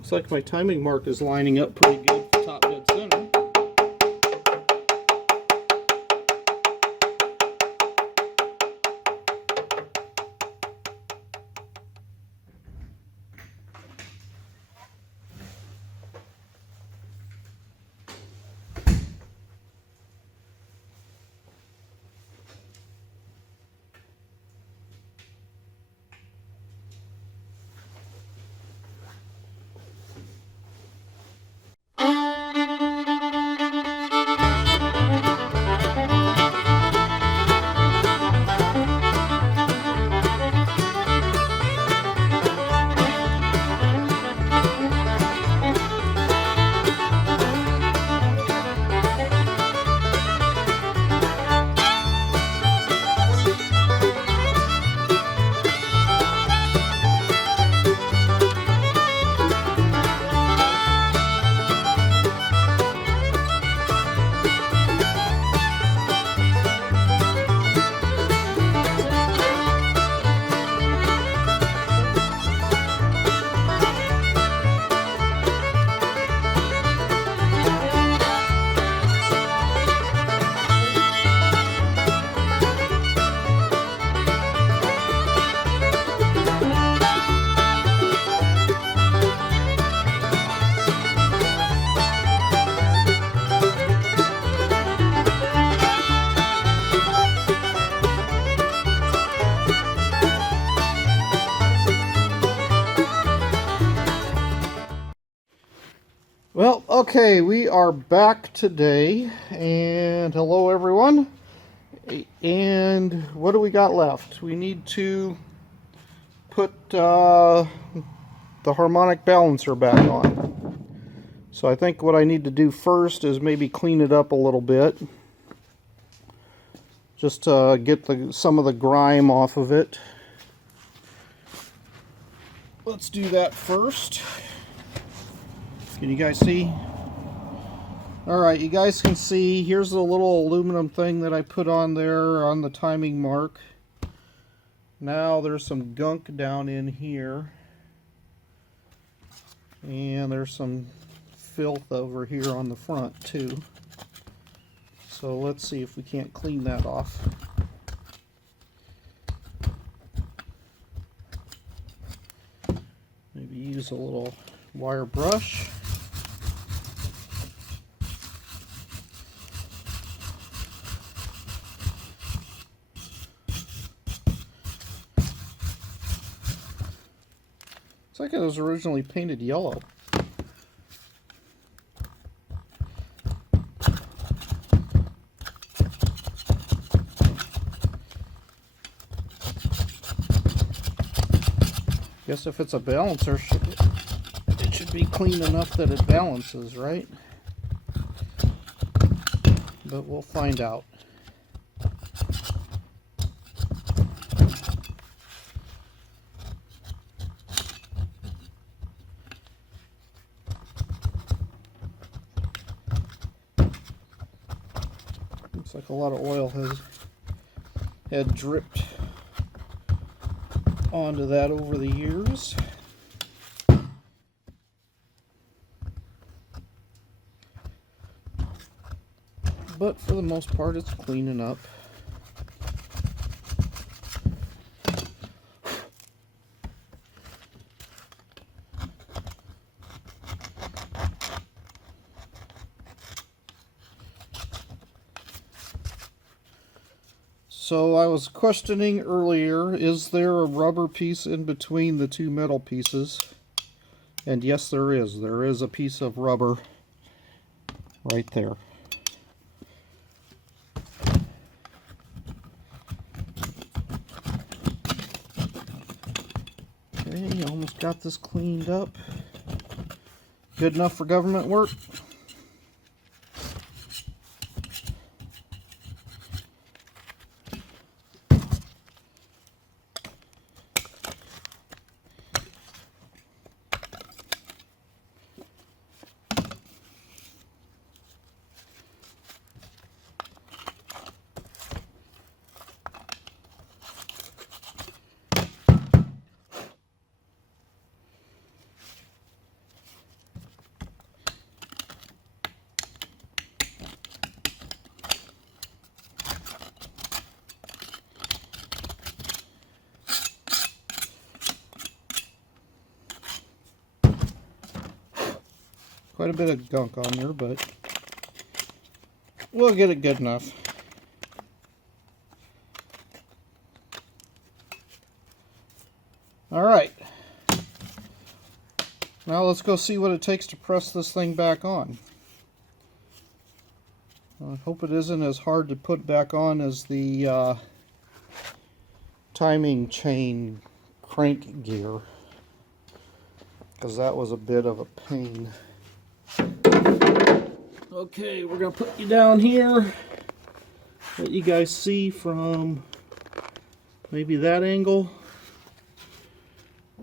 Looks like my timing mark is lining up pretty good for top dead center. Well, okay, we are back today, and hello everyone. And what do we got left? We need to put the harmonic balancer back on. So I think what I need to do first is maybe clean it up a little bit, just to get some of the grime off of it. Let's do that first. Can you guys see? Alright, you guys can see, here's the little aluminum thing that I put on there on the timing mark. Now there's some gunk down in here. And there's some filth over here on the front too. So let's see if we can't clean that off. Maybe use a little wire brush. Looks like it was originally painted yellow. Guess if it's a balancer, it should be clean enough that it balances, right? But we'll find out. Looks like a lot of oil had dripped onto that over the years. But for the most part, it's cleaning up. So I was questioning earlier, is there a rubber piece in between the two metal pieces? And yes, there is. There is a piece of rubber right there. Okay, almost got this cleaned up. Good enough for government work. quite a bit of gunk on there, but we'll get it good enough. All right. Now let's go see what it takes to press this thing back on. I hope it isn't as hard to put back on as the timing chain crank gear, because that was a bit of a pain. Okay, we're going to put you down here, let you guys see from maybe that angle,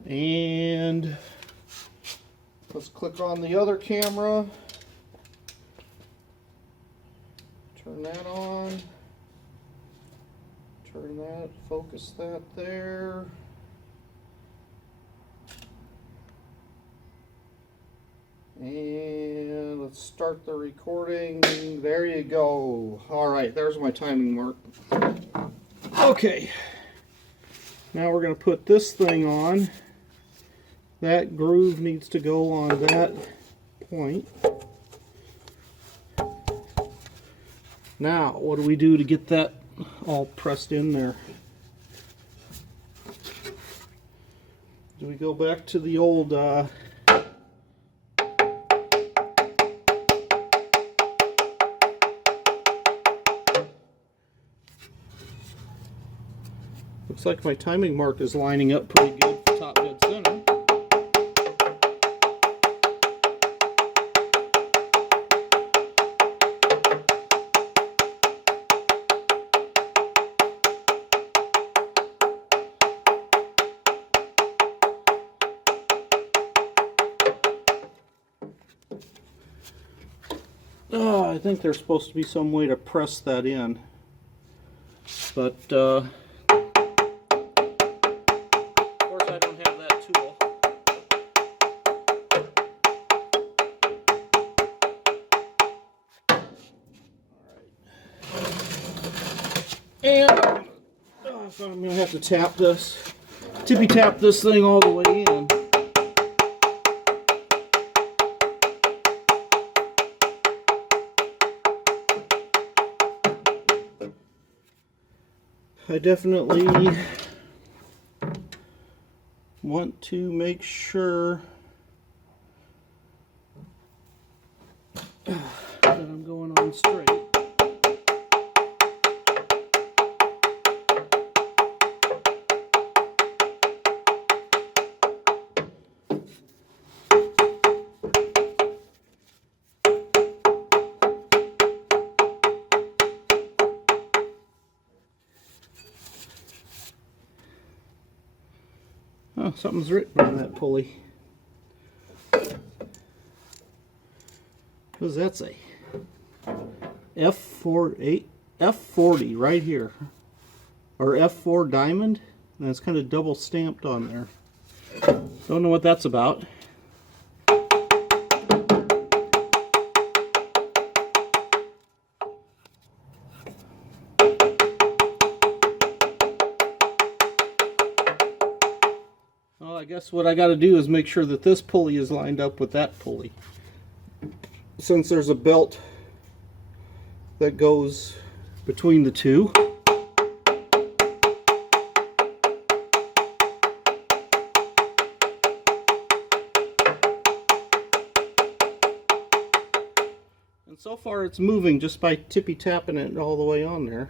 and let's click on the other camera, turn that on, turn that, focus that there. And let's start the recording. There you go. Alright, there's my timing mark. Okay. Now we're going to put this thing on. That groove needs to go on that point. Now, what do we do to get that all pressed in there? Do we go back to the old looks like my timing mark is lining up pretty good for top dead center. I think there's supposed to be some way to press that in, but of course I don't have that tool. And so I'm going to have to tap this, tippy tap this thing all the way in. I definitely want to make sure that I'm going on straight. Oh, something's written on that pulley. What does that say? F40 right here. Or F4 diamond. And it's kind of double stamped on there. Don't know what that's about. I guess what I got to do is make sure that this pulley is lined up with that pulley. Since there's a belt that goes between the two. And so far it's moving just by tippy tapping it all the way on there.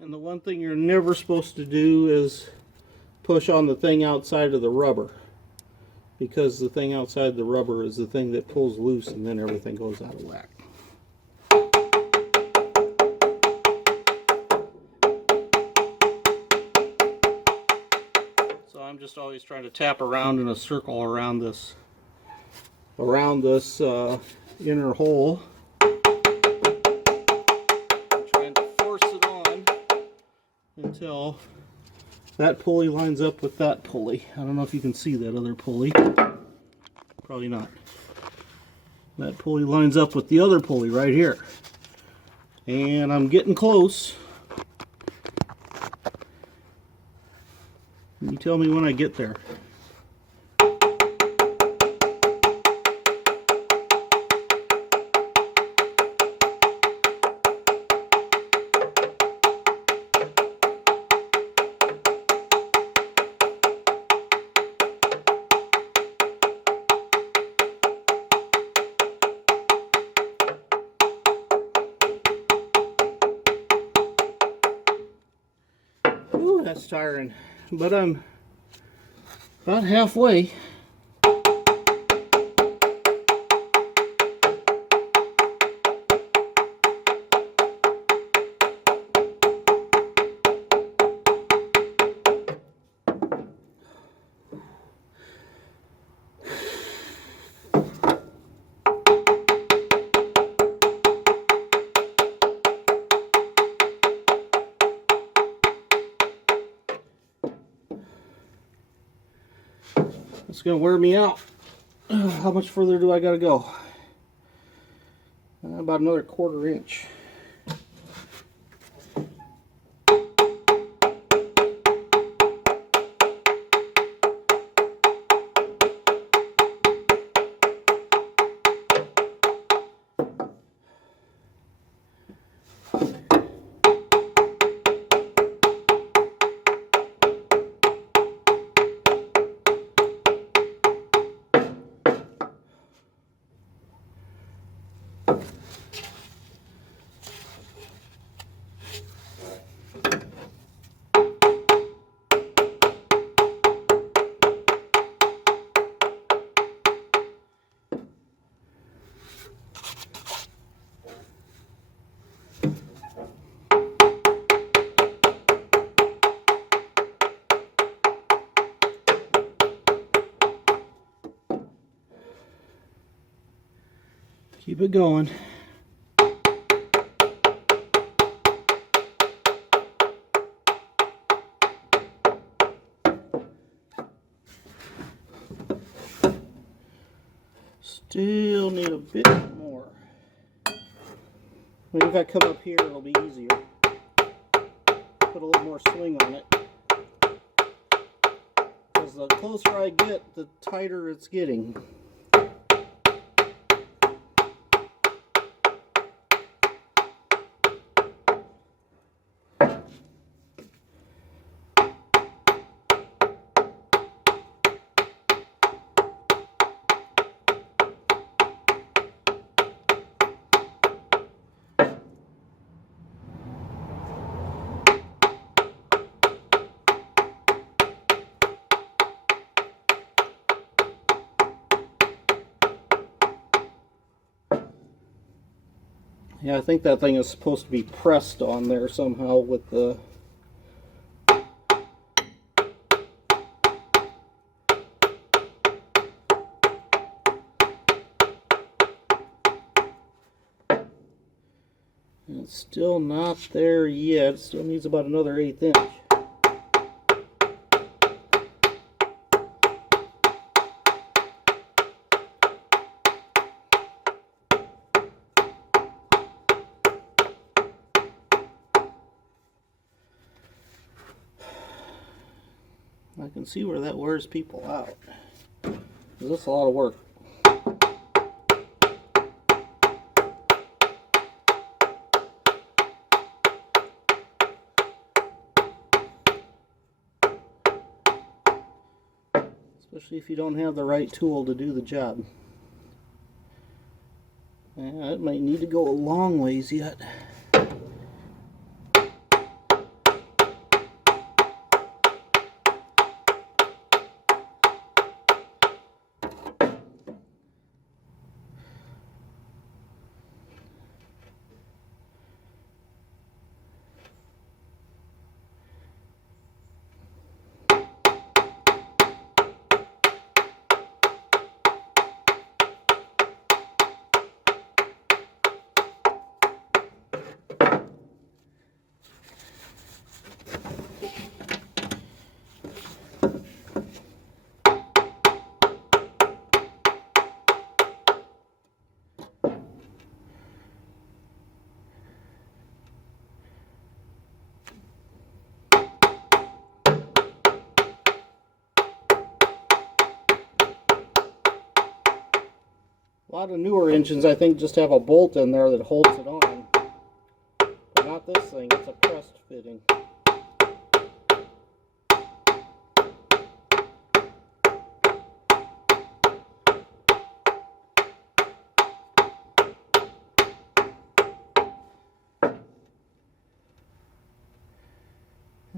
And the one thing you're never supposed to do is push on the thing outside of the rubber, because the thing outside the rubber is the thing that pulls loose and then everything goes out of whack. So I'm just always trying to tap around in a circle around this inner hole. Until that pulley lines up with that pulley. I don't know if you can see that other pulley. Probably not. That pulley lines up with the other pulley right here. And I'm getting close. You tell me when I get there. Ooh, that's tiring, but I'm about halfway. It's gonna wear me out. How much further do I gotta go? About another 1/4 inch. Keep it going. Still need a bit more. Maybe if I come up here, it'll be easier. Put a little more swing on it. Because the closer I get, the tighter it's getting. Yeah, I think that thing is supposed to be pressed on there somehow with the... It's still not there yet. It still needs about another 1/8 inch. I can see where that wears people out. This is a lot of work. Especially if you don't have the right tool to do the job. Yeah, it might need to go a long ways yet. lot of newer engines, I think, just have a bolt in there that holds it on. But not this thing, it's a pressed fitting.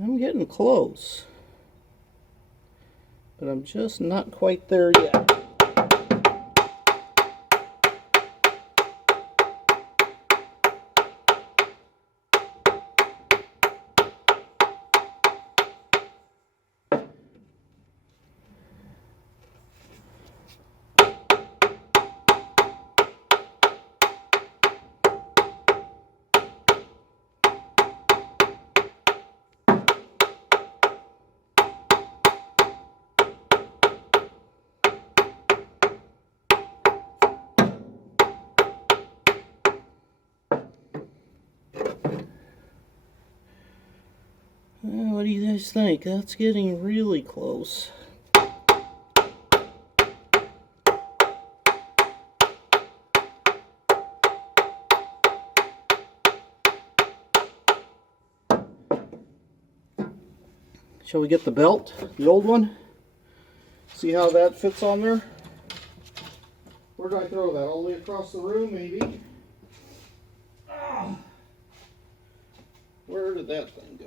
I'm getting close, but I'm just not quite there yet. Well, what do you guys think? That's getting really close. Shall we get the belt, the old one? See how that fits on there? Where did I throw that? All the way across the room, maybe? Ah. Where did that thing go?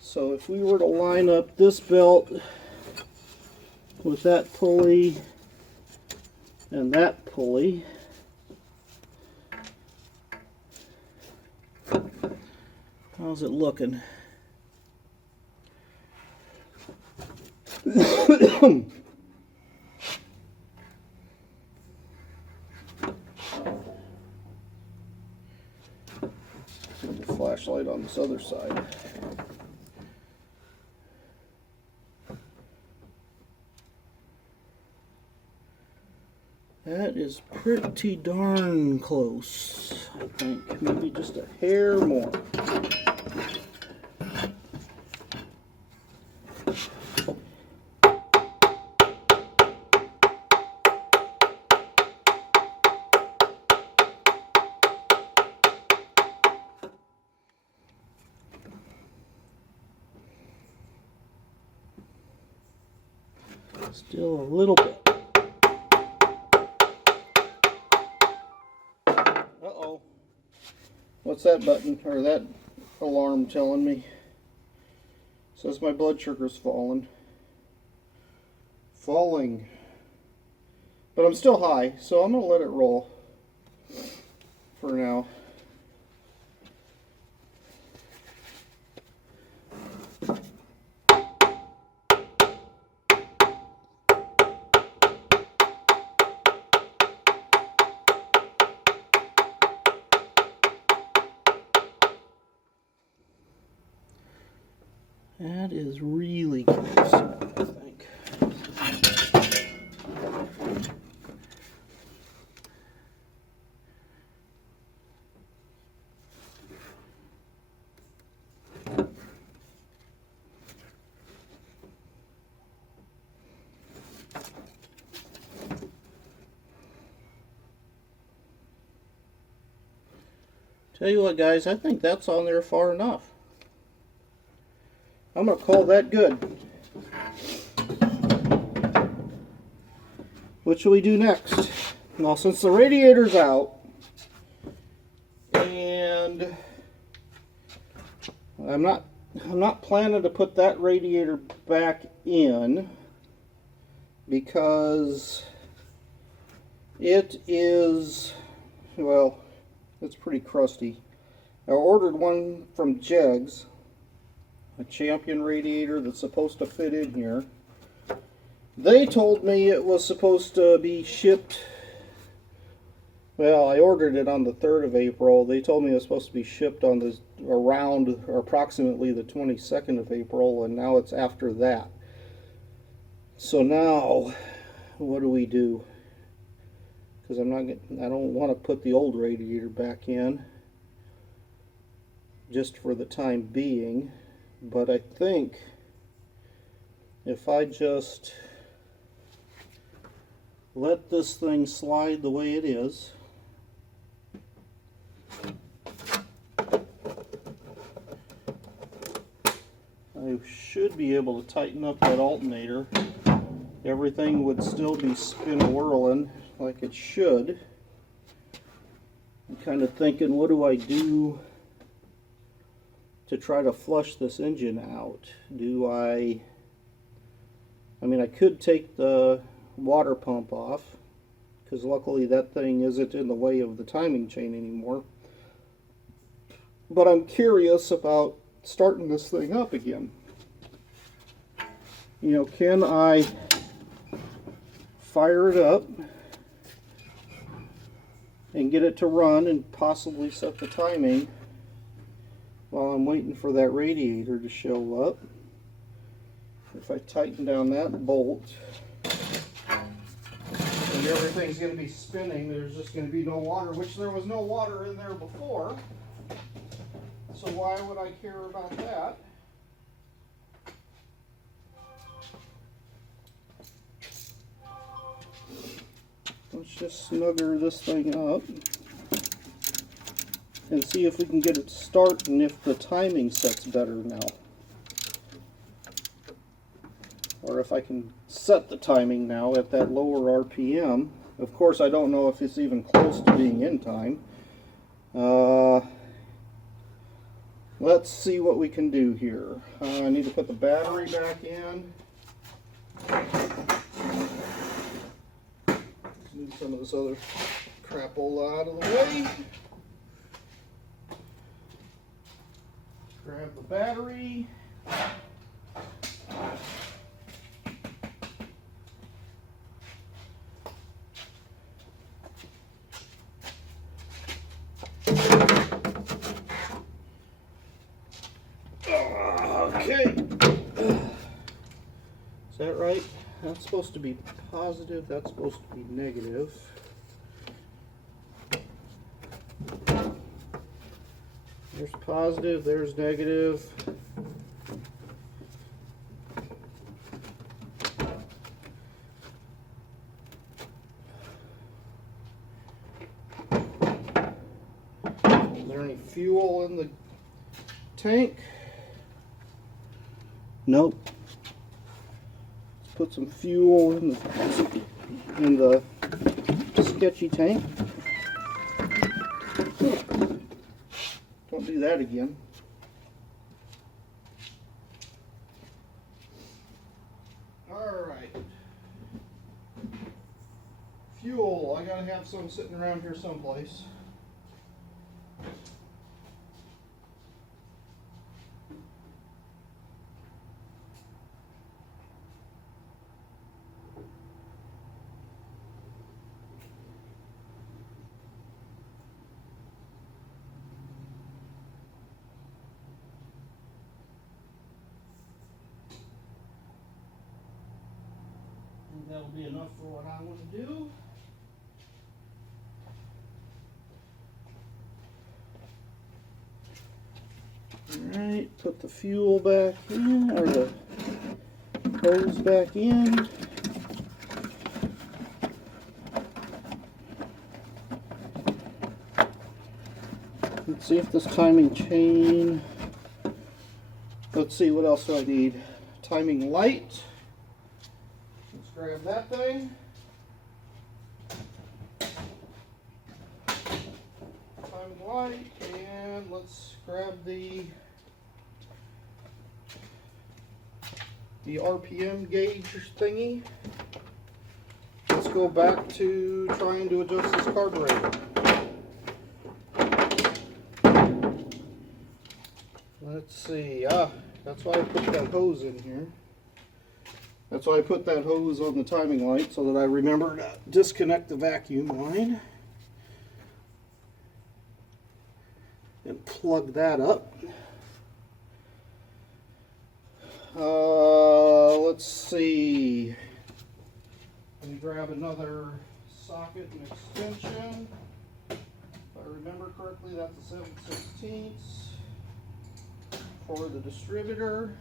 So if we were to line up this belt with that pulley and that pulley, how's it looking? Put the flashlight on this other side. That is pretty darn close, I think. Maybe just a hair more. Still a little bit. Uh-oh. What's that button, or that alarm telling me? It says my blood sugar's falling. Falling. But I'm still high, so I'm going to let it roll for now. That is really close, I think. Tell you what, guys, I think that's on there far enough. I'm going to call that good. What shall we do next? Well, since the radiator's out, and I'm not planning to put that radiator back in because it is, well, it's pretty crusty. I ordered one from Jegs, a Champion radiator that's supposed to fit in here. They told me it was supposed to be shipped, well, I ordered it on the 3rd of April. They told me it was supposed to be shipped on the around or approximately the 22nd of April, and now it's after that. So now, what do we do? Because I don't want to put the old radiator back in just for the time being. But I think if I just let this thing slide the way it is. I should be able to tighten up that alternator. Everything would still be spin-a-whirling like it should. I'm kind of thinking, what do I do to try to flush this engine out? I mean, I could take the water pump off, because luckily that thing isn't in the way of the timing chain anymore. But I'm curious about starting this thing up again. You know, can I fire it up and get it to run and possibly set the timing while I'm waiting for that radiator to show up? If I tighten down that bolt, and everything's going to be spinning, there's just going to be no water, which there was no water in there before. So why would I care about that? Let's just snugger this thing up and see if we can get it to start and if the timing set's better now. Or if I can set the timing now at that lower RPM. Of course, I don't know if it's even close to being in time. Let's see what we can do here. I need to put the battery back in. Move some of this other crapola out of the way. Grab the battery. Okay. Is that right? That's supposed to be positive, that's supposed to be negative. There's positive, there's negative. Is there any fuel in the tank? Nope. Put some fuel in the sketchy tank. Don't do that again. Alright. Fuel. I gotta have some sitting around here someplace. That'll be enough for what I want to do. Alright, put the fuel back in, or the hose back in. Let's see if this timing chain, let's see, what else do I need? Timing light. Let's grab that thing. Timing light, and let's grab the RPM gauge thingy. Let's go back to trying to adjust this carburetor. Let's see, that's why I put that hose in here. That's why I put that hose on the timing light, so that I remember to disconnect the vacuum line. And plug that up. Let's see. Let me grab another socket and extension. If I remember correctly, that's a 7/16 for the distributor.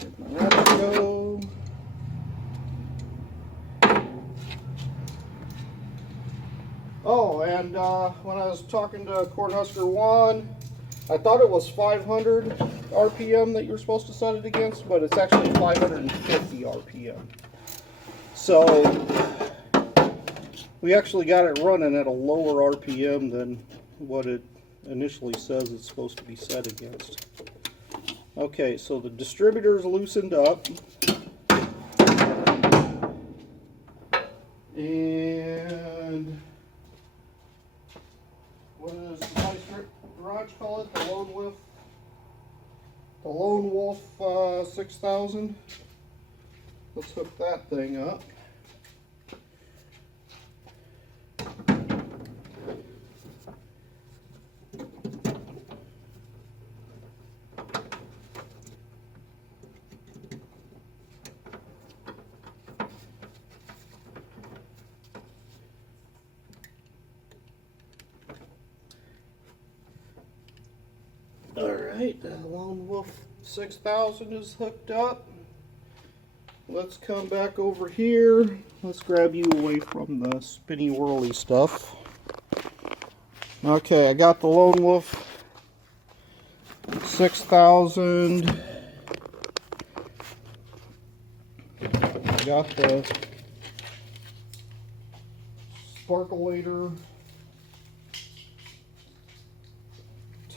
Let that go. And when I was talking to Cornhusker 1, I thought it was 500 RPM that you're supposed to set it against, but it's actually 550 RPM. So we actually got it running at a lower RPM than what it initially says it's supposed to be set against. Okay, so the distributor's loosened up. And what does my garage call it? The Lone Wolf 6000. Let's hook that thing up. Alright, the Lone Wolf 6000 is hooked up. Let's come back over here. Let's grab you away from the spinny whirly stuff. Okay, I got the Lone Wolf 6000. I got the sparkulator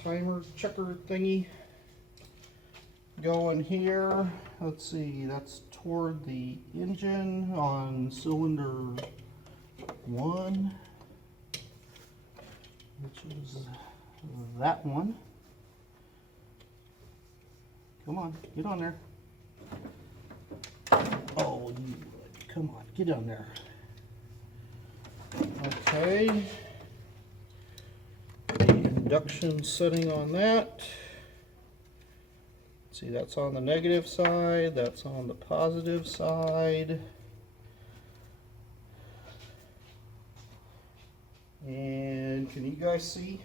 timer checker thingy going here. Let's see, that's toward the engine on cylinder 1, which is that one. Come on, get on there. Oh, you, come on, get on there. Okay. Induction setting on that. See, that's on the negative side, that's on the positive side. And can you guys see?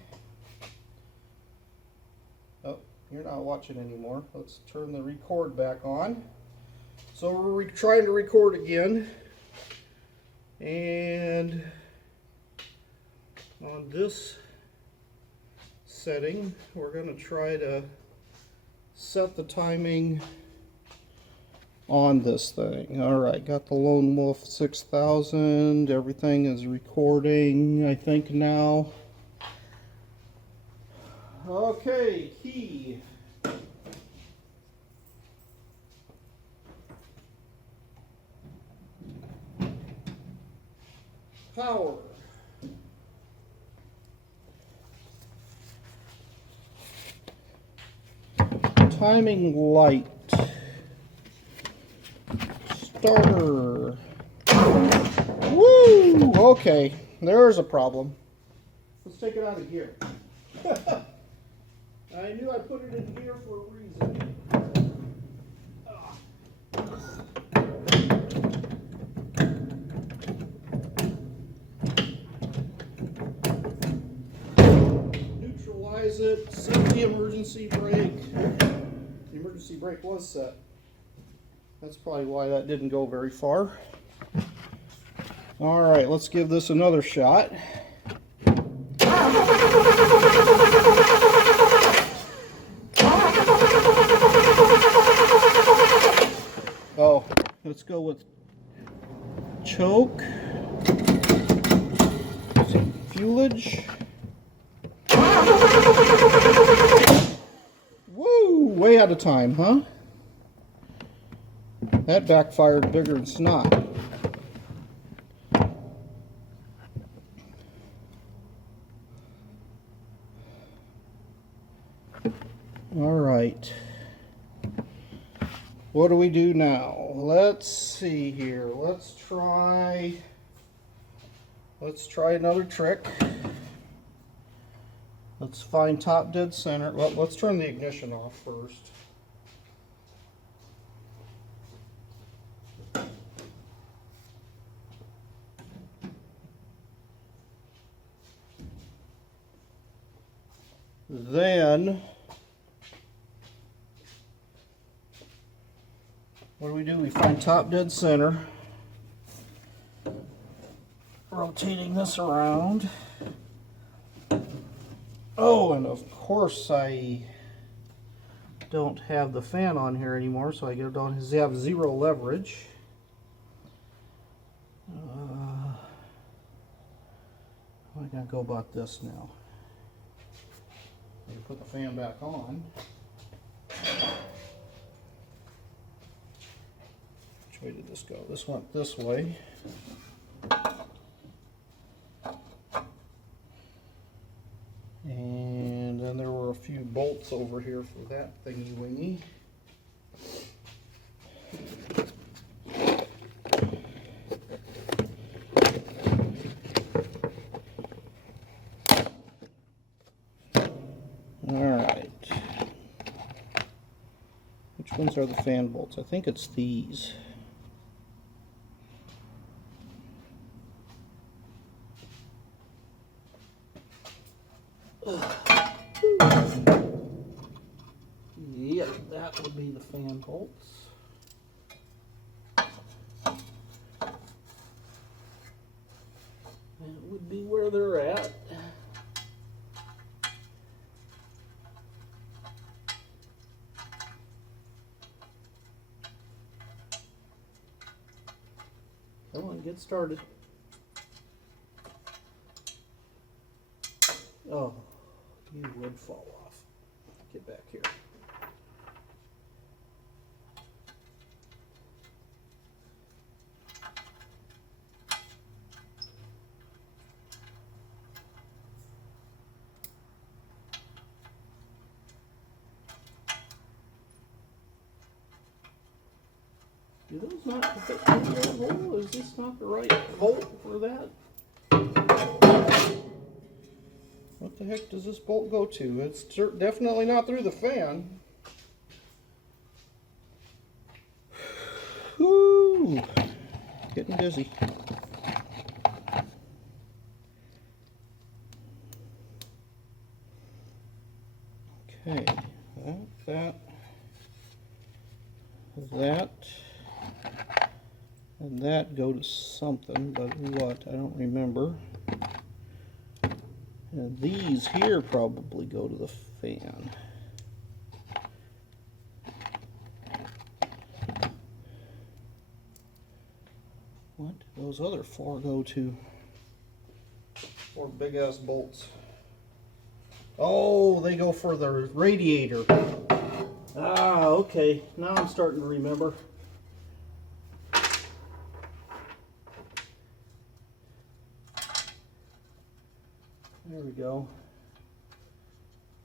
Oh, you're not watching anymore. Let's turn the record back on. So we're trying to record again. And on this setting, we're going to try to set the timing on this thing. Alright, got the Lone Wolf 6000. Everything is recording, I think, now. Okay, key. Power. Timing light. Starter. Woo! Okay, there's a problem. Let's take it out of gear. I knew I put it in gear for a reason. Neutralize it, set the emergency brake. The emergency brake was set. That's probably why that didn't go very far. Alright, let's give this another shot. Oh, let's go with choke, some fuelage. Woo! Way out of time, huh? That backfired bigger than snot. All right. What do we do now? Let's see here. Let's try another trick. Let's find top dead center. Well, let's turn the ignition off first. Then, what do? We find top dead center. Rotating this around. Oh, and of course I don't have the fan on here anymore, so I don't have zero leverage. How am I going to go about this now? I can put the fan back on. Which way did this go? This went this way. And then there were a few bolts over here for that thingy-wingy. Alright. Which ones are the fan bolts? I think it's these. Yep, that would be the fan bolts. That would be where they're at. Come on, get started. Oh, you would fall off. Get back here. Do those not fit through that hole? Is this not the right bolt for that? What the heck does this bolt go to? It's definitely not through the fan. Whoo! Getting dizzy. Okay, that, and that go to something, but what? I don't remember. And these here probably go to the fan. What do those other four go to? Four big ass bolts. Oh, they go for the radiator. Ah, okay. Now I'm starting to remember. There we go.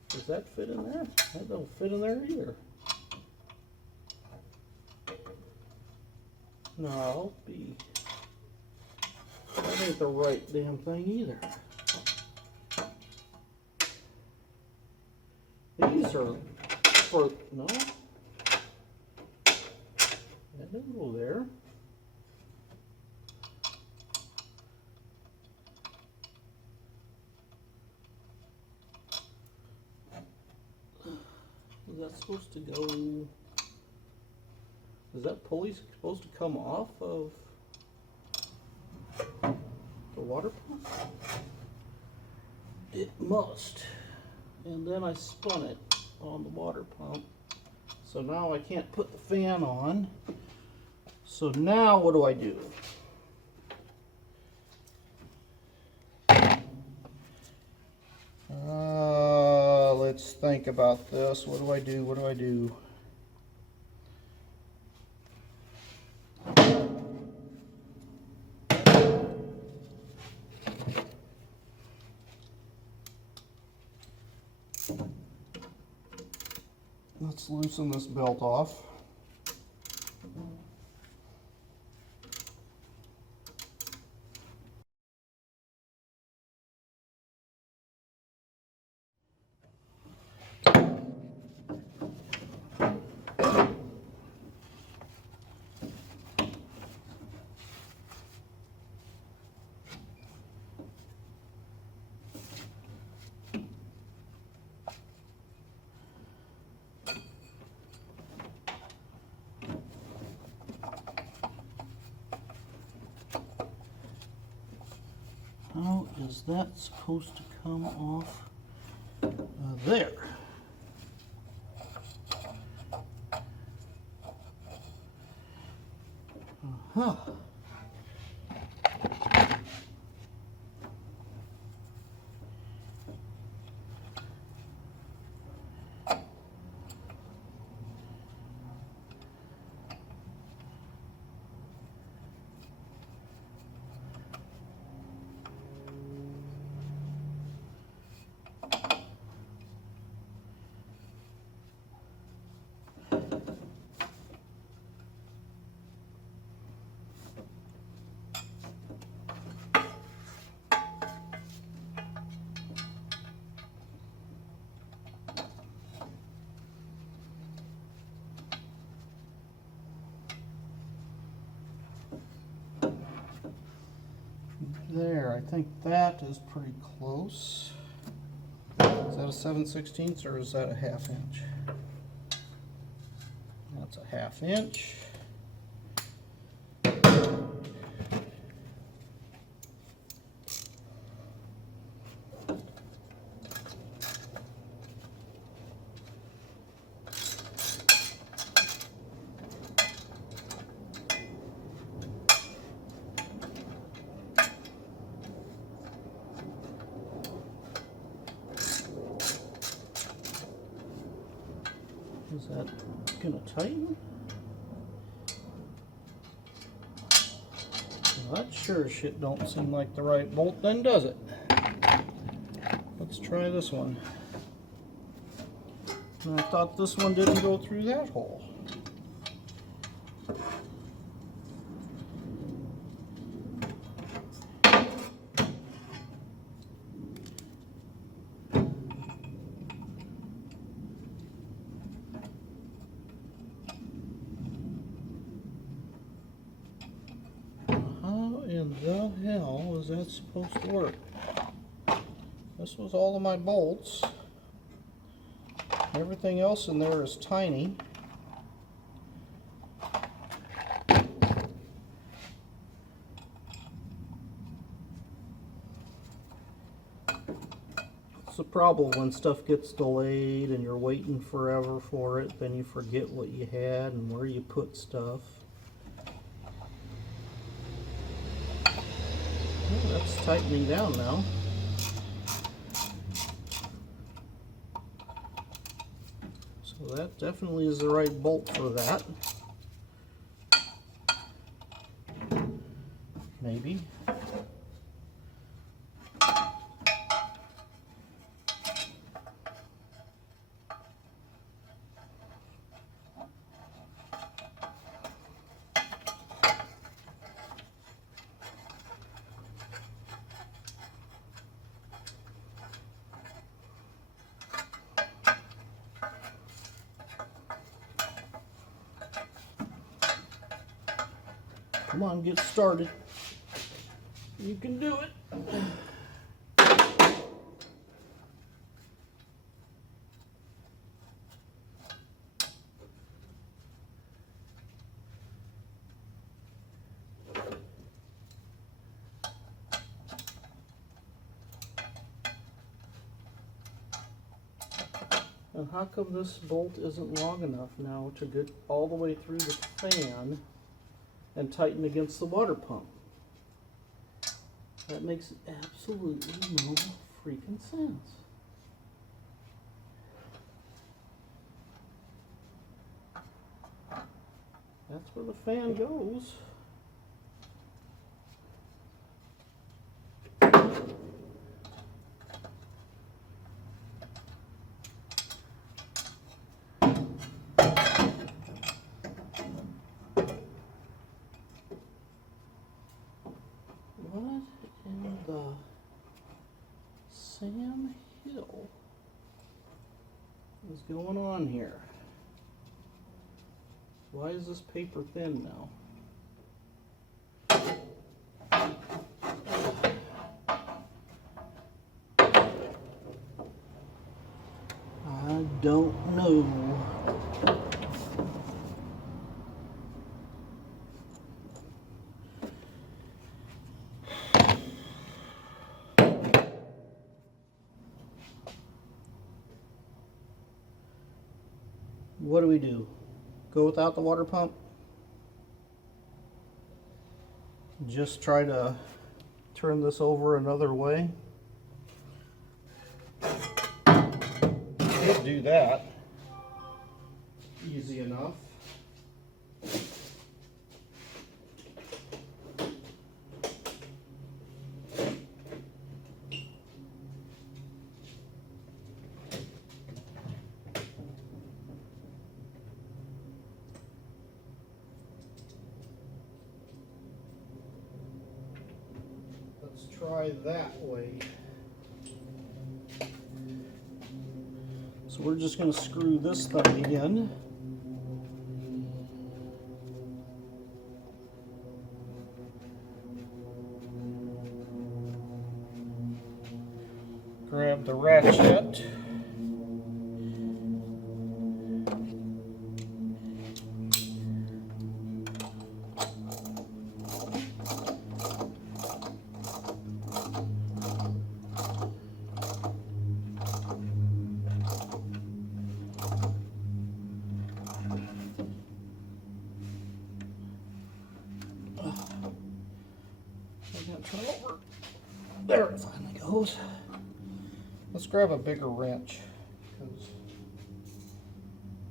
Does that fit in there? That don't fit in there either. No, B. That ain't the right damn thing either. These are for, no. That doesn't go there. Is that supposed to go? Is that pulley supposed to come off of the water pump? It must. And then I spun it on the water pump. So now I can't put the fan on. So now what do I do? Let's think about this. What do I do? What do I do? Let's loosen this belt off. How is that supposed to come off? There. Uh-huh. There, I think that is pretty close. Is that a 7/16 or is that a 1/2 inch? That's a 1/2 inch. Is that gonna tighten? Well, that sure as shit don't seem like the right bolt then, does it? Let's try this one. And I thought this one didn't go through that hole. How in the hell is that supposed to work? This was all of my bolts. Everything else in there is tiny. It's the problem when stuff gets delayed and you're waiting forever for it, then you forget what you had and where you put stuff. Oh, that's tightening down now. So that definitely is the right bolt for that. Maybe. Come on, get started. You can do it. And how come this bolt isn't long enough now to get all the way through the fan and tighten against the water pump? That makes absolutely no freaking sense. That's where the fan goes. What in the Sam Hill is going on here? Why is this paper thin now? I don't know. what do we do? Go without the water pump? Just try to turn this over another way? Could do that. Easy enough. Let's try that way. So we're just going to screw this thing in. Grab the ratchet. Turn over. There it finally goes. Let's grab a bigger wrench because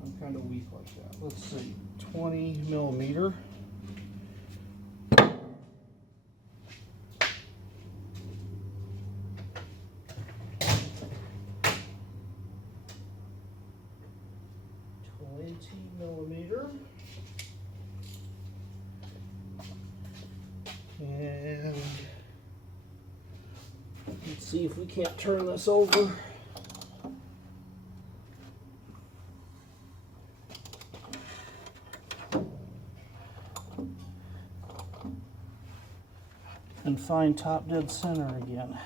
I'm kind of weak like that. Let's see, 20 millimeter. And let's see if we can't turn this over. And find top dead center again.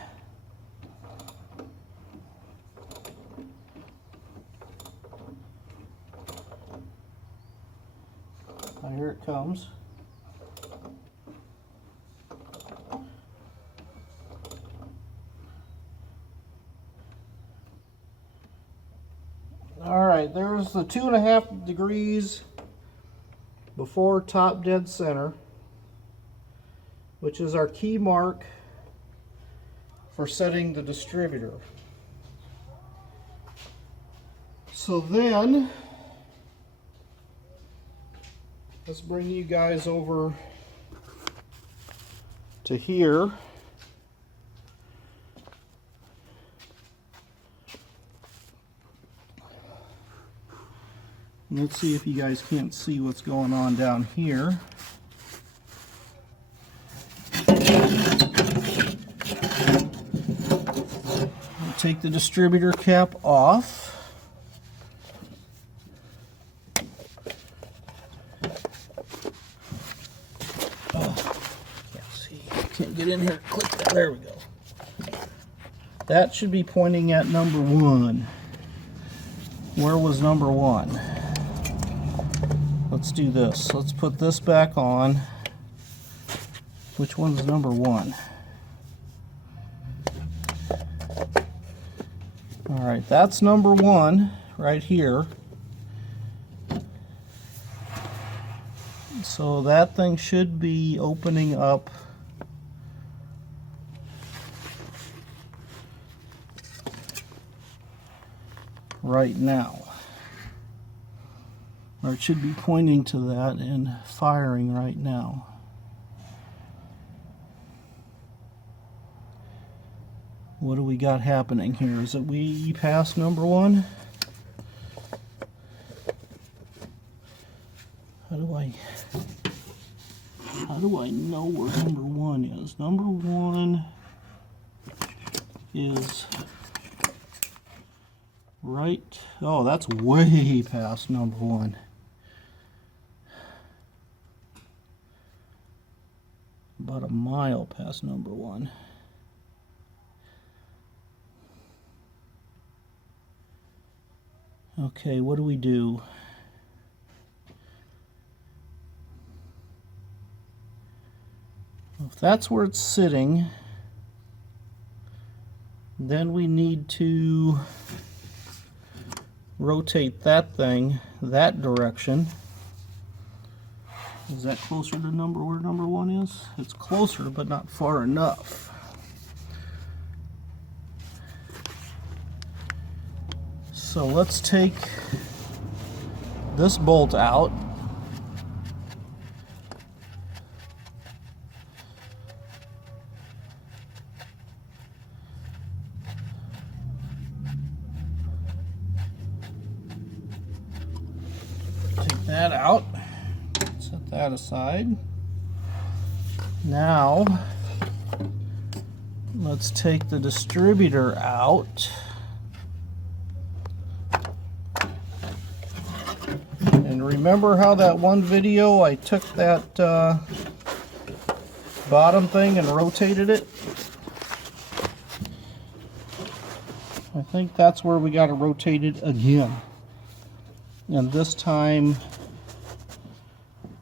Here it comes. All right, there's the 2.5 degrees before top dead center, which is our key mark for setting the distributor. So then, let's bring you guys over to here. Let's see if you guys can't see what's going on down here. I'll take the distributor cap off. Can't see. Can't get in here. Click that. There we go. That should be pointing at number 1. Where was number 1? Let's do this. Let's put this back on. Which one's number 1? All right, that's number 1 right here. So that thing should be opening up right now. Or it should be pointing to that and firing right now. What do we got happening here? Is it we past number 1? How do I know where number 1 is? Number 1 is right. Oh, that's way past number 1. About a mile past number 1. Okay, what do we do? If that's where it's sitting, then we need to rotate that thing that direction. Is that closer to where number 1 is? It's closer, but not far enough. So let's take this bolt out. Take that out. Set that aside. Now, let's take the distributor out. And remember how that one video I took that bottom thing and rotated it? I think that's where we got to rotate it again. And this time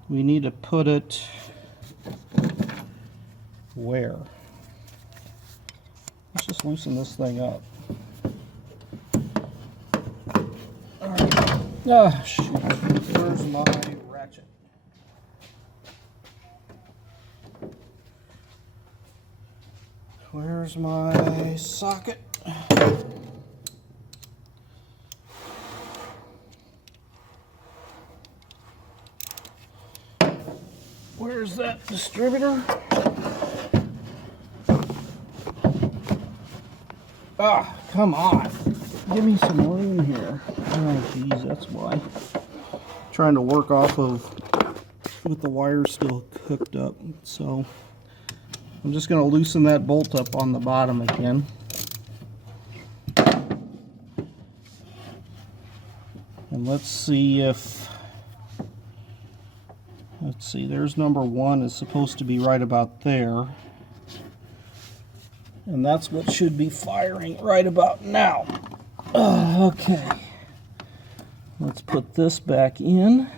we need to put it where? Let's just loosen this thing up. Ah, shoot. Where's my ratchet? Where's my socket? Where's that distributor? Ah, come on. Give me some room here. Oh, geez, that's why. Trying to work off of with the wires still hooked up. So I'm just going to loosen that bolt up on the bottom again. And let's see if, let's see, there's number 1 is supposed to be right about there. And that's what should be firing right about now. Okay. Let's put this back in.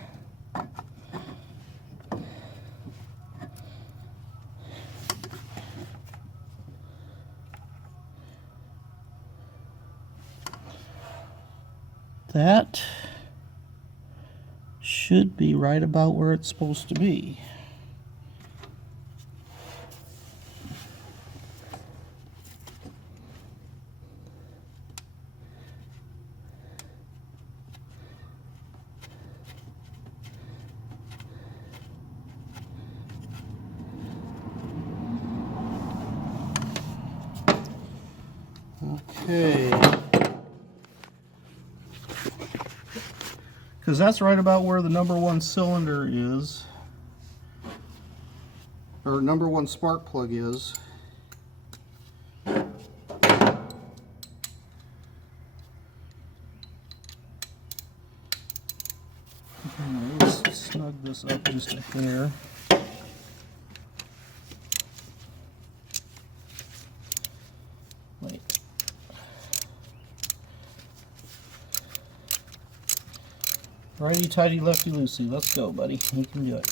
That should be right about where it's supposed to be. Okay. Because that's right about where the number 1 cylinder is, or number 1 spark plug is. Okay, let's snug this up just a hair. Wait. Righty tighty, lefty loosey. Let's go, buddy. You can do it.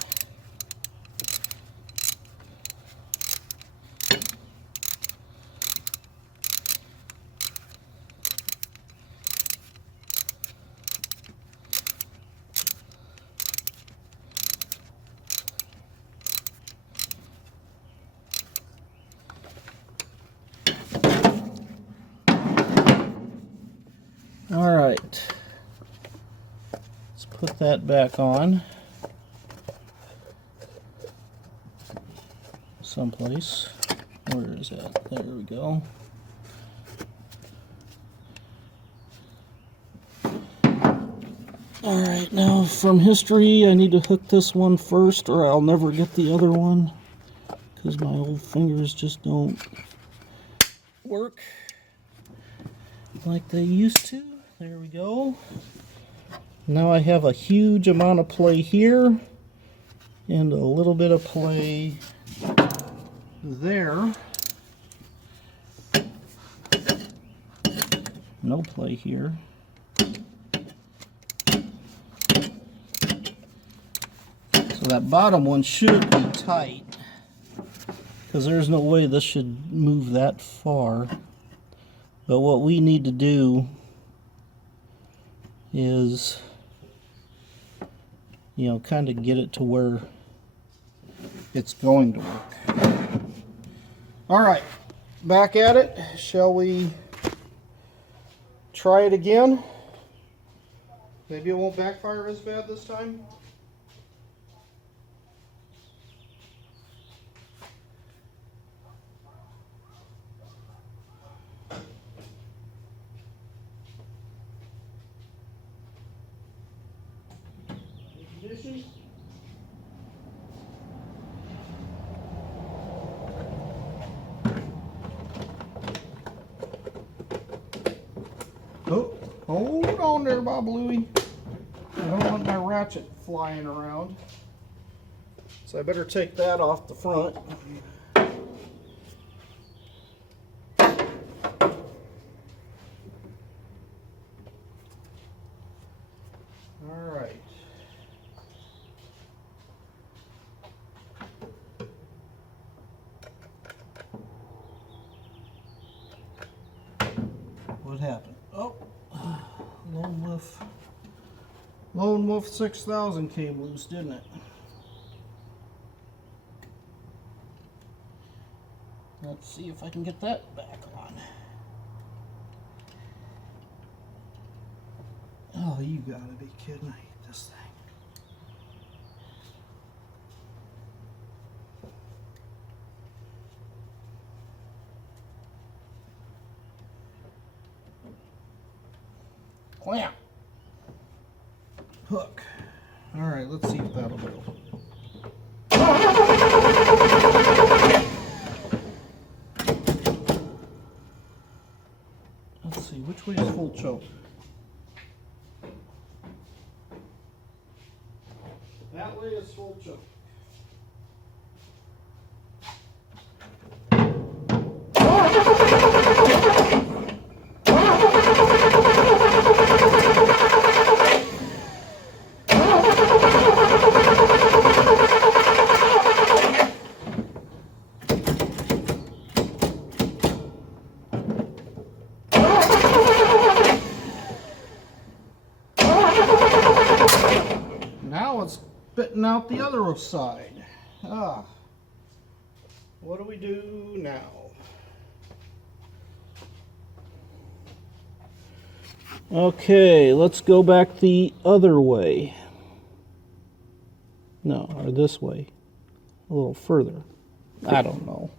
All right. Put that back on someplace. Where is that? There we go. Alright, now from history I need to hook this one first or I'll never get the other one because my old fingers just don't work like they used to. There we go. Now I have a huge amount of play here and a little bit of play there. No play here. So that bottom one should be tight because there's no way this should move that far. But what we need to do is, you know, kind of get it to where it's going to work. All right, back at it. Shall we try it again? Maybe it won't backfire as bad this time. Conditions? Oh, hold on there, Bob Louie. I don't want my ratchet flying around. So I better take that off the front. All right. What happened? Oh, Lone Wolf 6000 came loose, didn't it? Let's see if I can get that back on. Oh, you gotta be kidding. I hate this thing. Clamp. Hook. All right, let's see if that'll go. Let's see, which way is full choke? That way is full choke. Now it's spitting out the other side. What do we do now? Okay, let's go back the other way. No, or this way. A little further. I don't know.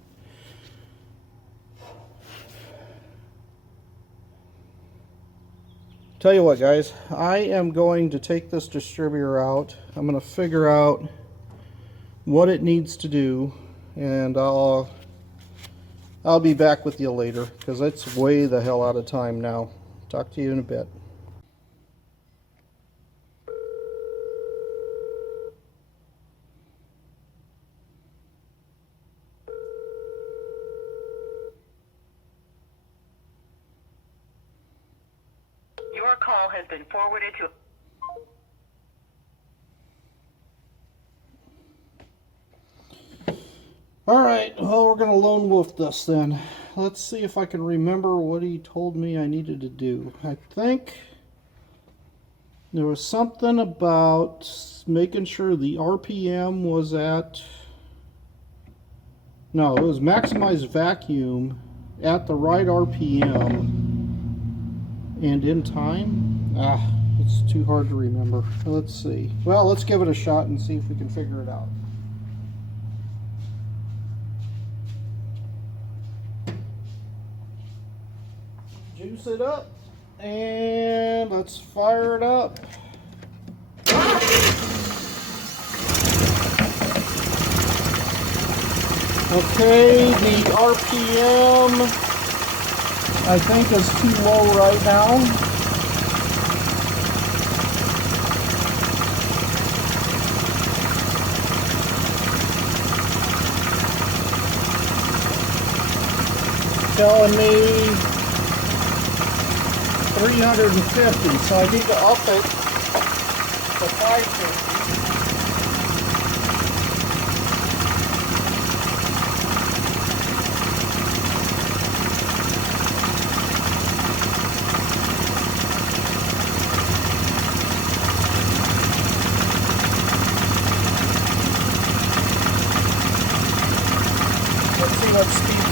Tell you what, guys, I am going to take this distributor out. I'm going to figure out what it needs to do, and I'll be back with you later, because it's way the hell out of time now. Talk to you in a bit. Your call has been forwarded to... Alright, well, we're going to lone wolf this then. Let's see if I can remember what he told me I needed to do. I think there was something about making sure the RPM was at... No, it was maximize vacuum at the right RPM and in time. It's too hard to remember. Let's see. Well, let's give it a shot and see if we can figure it out. Juice it up and let's fire it up. Okay, the RPM I think is too low right now. Telling me 350, so I need to up it to 550.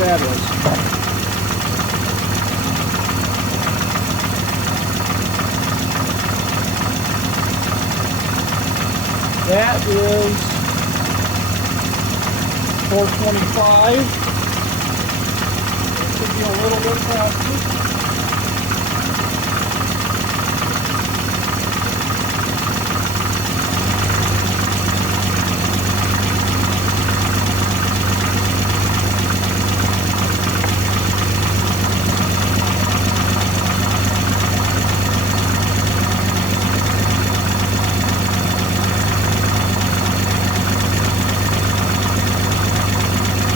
that is. That is 425. It should be a little bit faster.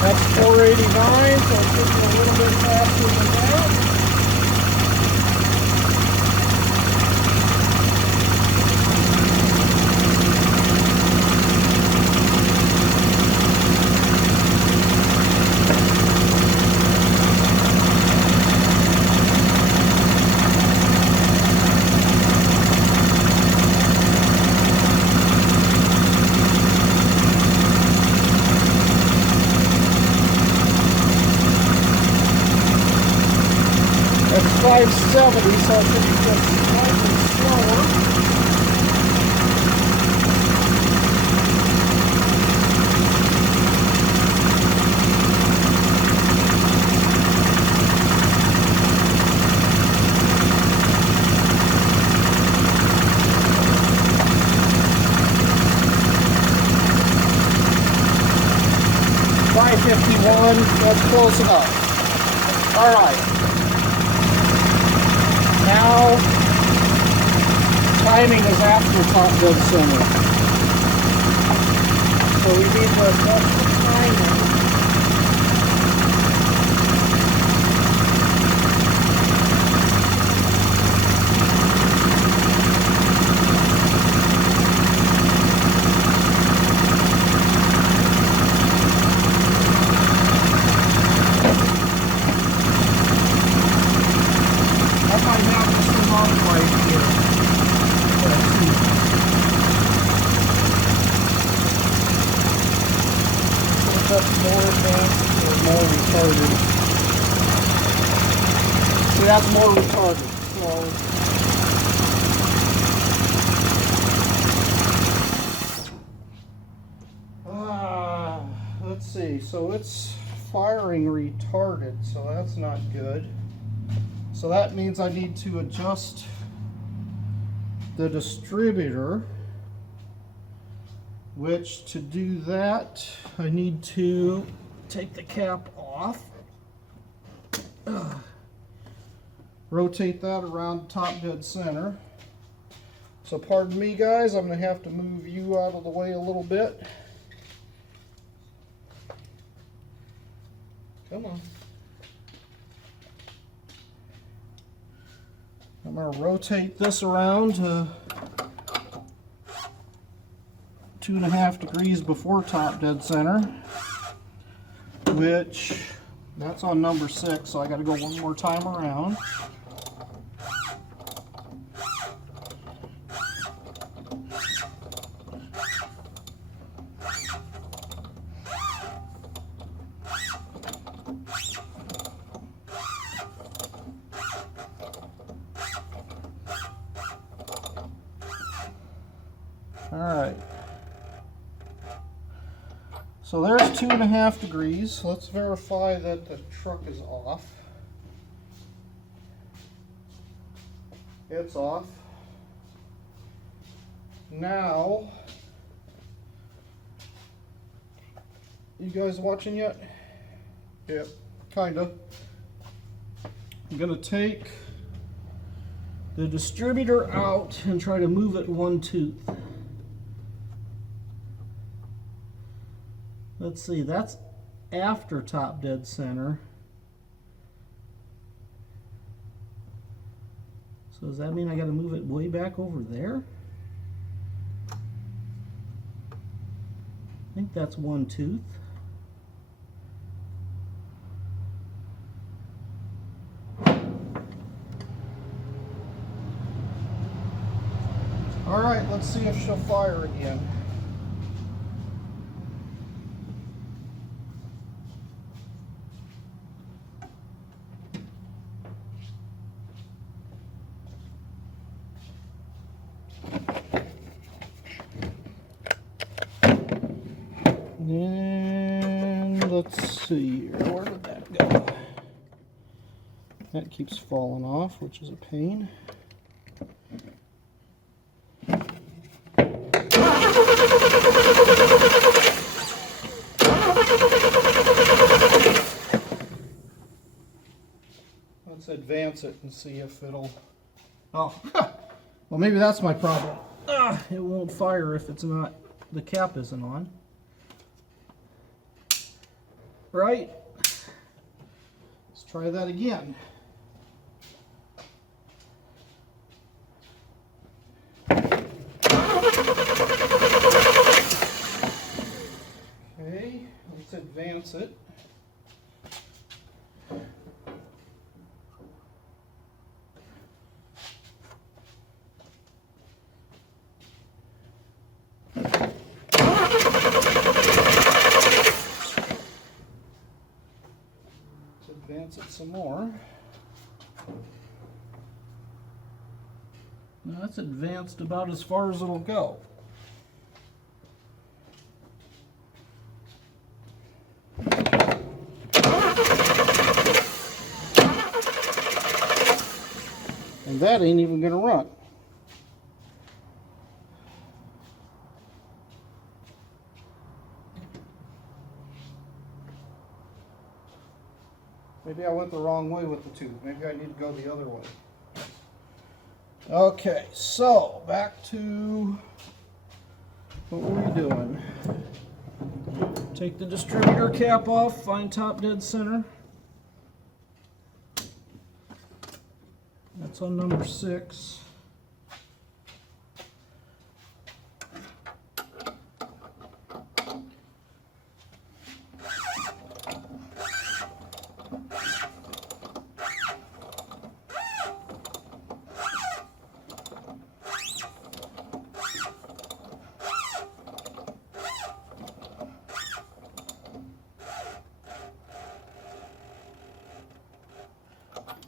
That's 489, so it should be a little bit faster than that. That's 570, so it should be just slightly slower. $551, that's close enough. All right. Now, timing is after top dead center. So we need to adjust the timing. I might have this thing on right here. Let's see. So that's more advanced or more retarded. See, that's more retarded. Let's see. So it's firing retarded, so that's not good. So that means I need to adjust the distributor, which to do that, I need to take the cap off, rotate that around top dead center. So pardon me guys, I'm going to have to move you out of the way a little bit. Come on. I'm going to rotate this around to 2.5 degrees before top dead center, which that's on number 6, so I got to go one more time around. Alright, so there's 2.5 degrees. Let's verify that the truck is off. It's off. Now, you guys watching yet? Yep, kinda. I'm gonna take the distributor out and try to move it one tooth. Let's see, that's after top dead center. So does that mean I got to move it way back over there? I think that's one tooth. All right, let's see if she'll fire again. And let's see here, where did that go? That keeps falling off, which is a pain. Let's advance it and see if it'll... Oh, well, maybe that's my problem. It won't fire if it's not, the cap isn't on. Right? Let's try that again. Okay, let's advance it. Advance it some more. Now that's advanced about as far as it'll go. And that ain't even gonna run. Maybe I went the wrong way with the tube. Maybe I need to go the other way. Okay, so back to what were we doing? Take the distributor cap off, find top dead center. That's on number 6.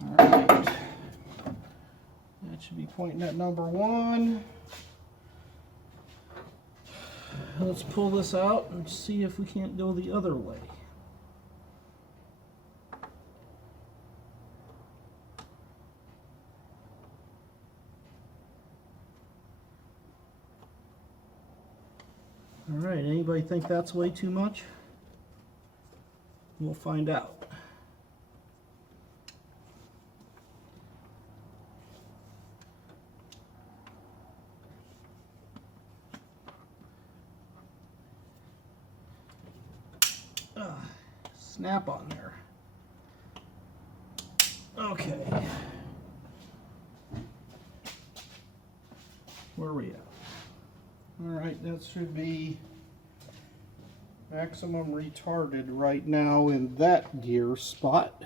Alright, that should be pointing at number 1. Let's pull this out and see if we can't go the other way. Alright, anybody think that's way too much? We'll find out. Snap on there. Okay. Where are we at? Alright, that should be maximum retarded right now in that gear spot.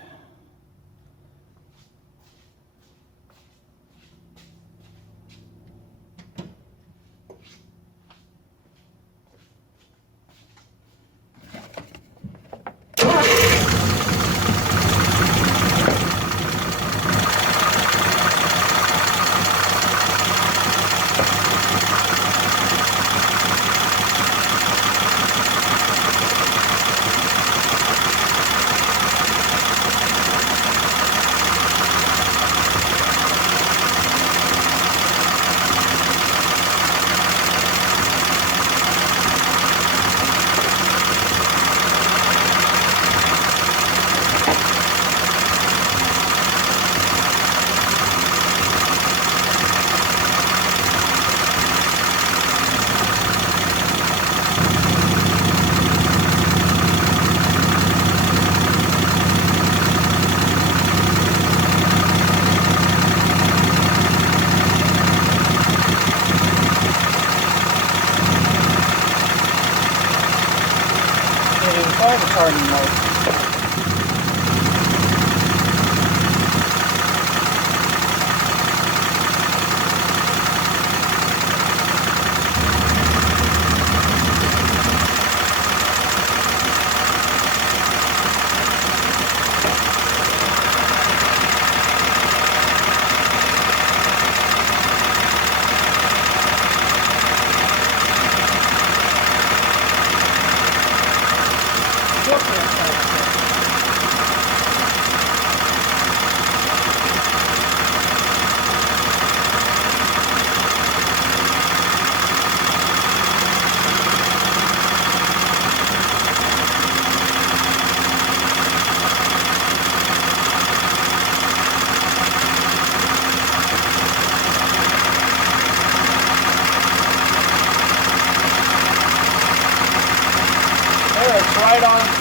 Fire retardant mode.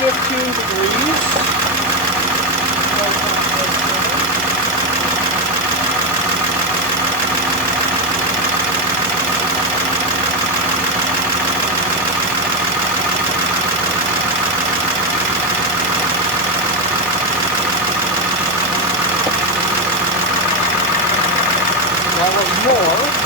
15 degrees. That was more.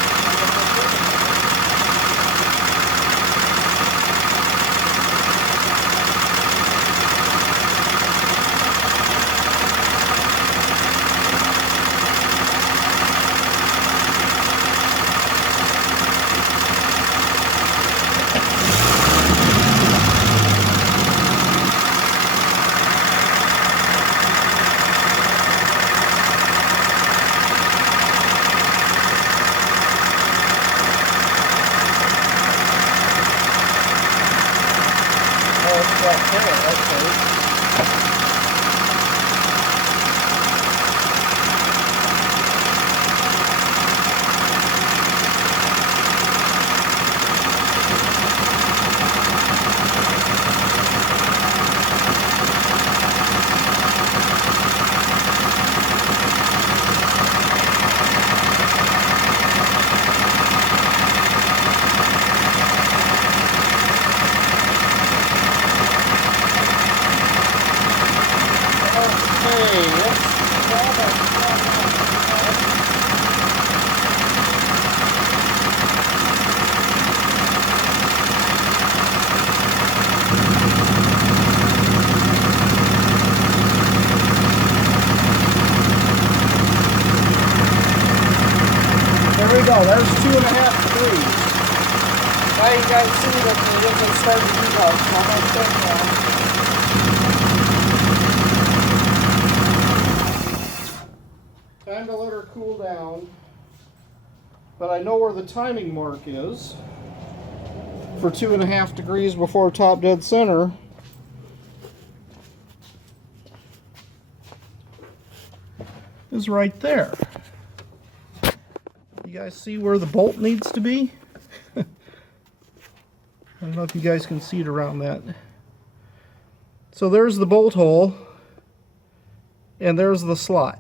There we go, there's 2.5 degrees. Now you guys see that the engine's starting to heat up. So I'm going to take now. Time to let her cool down. But I know where the timing mark is for 2.5 degrees before top dead center. Is right there. You guys see where the bolt needs to be? I don't know if you guys can see it around that. So there's the bolt hole, and there's the slot.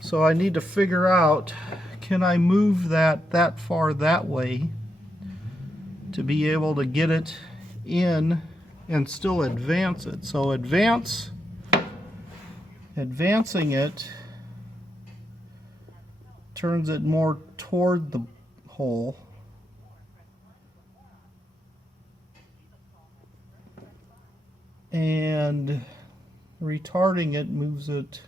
So I need to figure out, can I move that far that way to be able to get it in and still advance it. So advancing it turns it more toward the hole. And retarding it moves it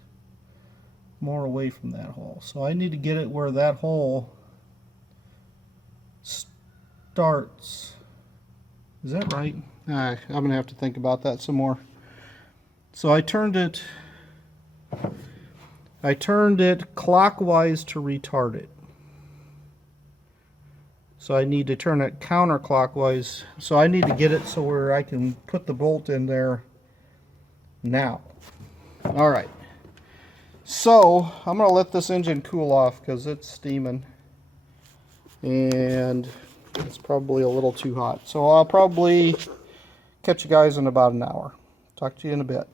more away from that hole. So I need to get it where that hole starts. Is that right? I'm going to have to think about that some more. So I turned it clockwise to retard it. So I need to turn it counterclockwise. So I need to get it so where I can put the bolt in there now. All right. So I'm going to let this engine cool off because it's steaming. And it's probably a little too hot. So I'll probably catch you guys in about an hour. Talk to you in a bit.